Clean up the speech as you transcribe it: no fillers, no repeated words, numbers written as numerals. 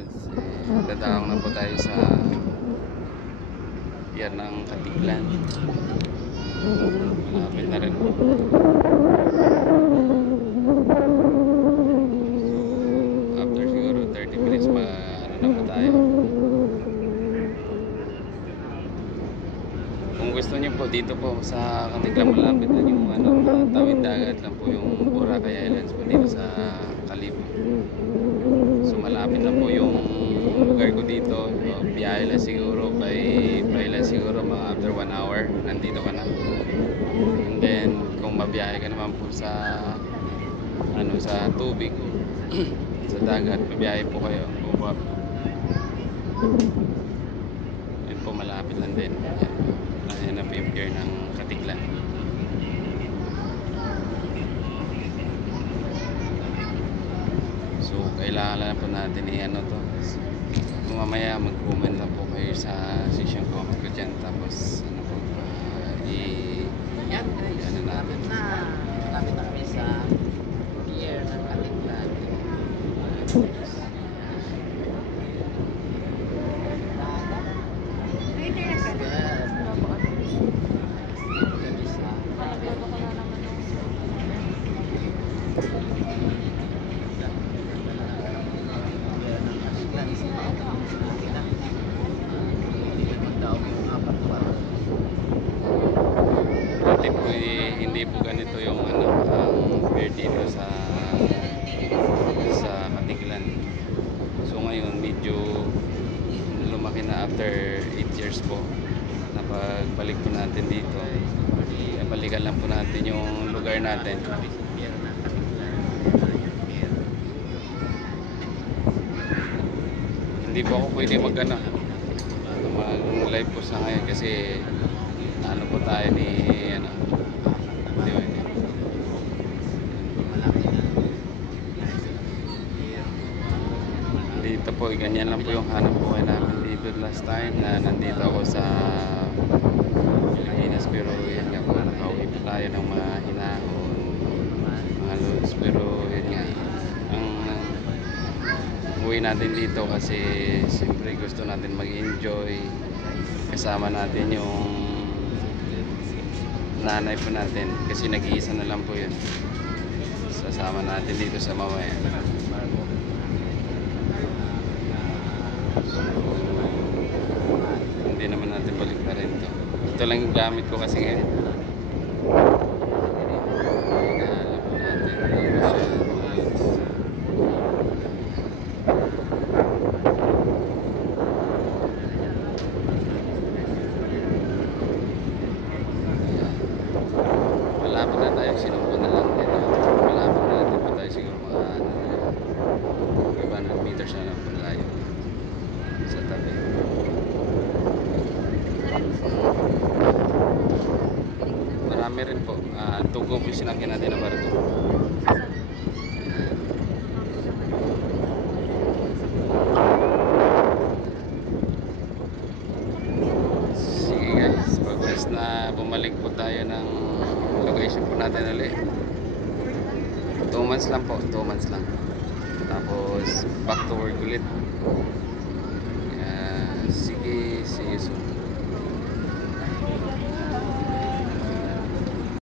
Lods, dadawang na po tayo sa pier ng Katiglan. Malapit na rin po. After siguro 30 minutes ano na po tayo. Kung gusto niyo po dito po sa Katiglan, malapit na yung tawid dagat lang po yung Boracay Islands po dito sa Kalib. So malapit na po yung lugar ko dito. So, biyahe lang siguro mga after 1 hour nandito ka na. And then kung mabiyahe ka naman po sa sa tubig sa dagat, mabiyahe po kayo. Yun po, malapit lang din. Ayan na po yung pier ng Katiglan. So kailangan lang po natin to. Mamaya mag-comment lang po kayo sa section comment ko dyan. Tapos yan guys, malapit na kami sa pier ng Katiglan. Hindi po ganito yung ang pier dito sa Katiglan. So ngayon medyo lumaki na after 8 years po. Napagbalik po natin dito. Balikan lang po natin yung lugar natin. Hindi po ako pwede mag-live po sa ngayon kasi po tayo ni dito po, ganyan lang po yung hanap buhay namin dito last time na nandito ako sa Pilipinas. Pero yan nga po, nakauwi po tayo ng mga hinahon, mga loads. Pero yan nga, ang uwi natin dito kasi siyempre gusto natin mag-enjoy, kasama natin yung nanay po natin kasi nag-iisa na lang po yun. Sasama natin dito sa mamaya. So, hindi naman natin balik pa rin to. Ito lang yung gamit ko kasi ngayon. Malapit na tayo, sinumpo na lang din. Malapit na natin pa tayo siguro mga 500 meters na lang po layo sa tabi. Marami rin po. Tugo po yung sinakyan natin na barko. Sige guys, pag-rest na bumalik po tayo ng location po natin ulit. 2 months lang po, 2 months lang. Tapos back to work ulit. Sige, see you soon.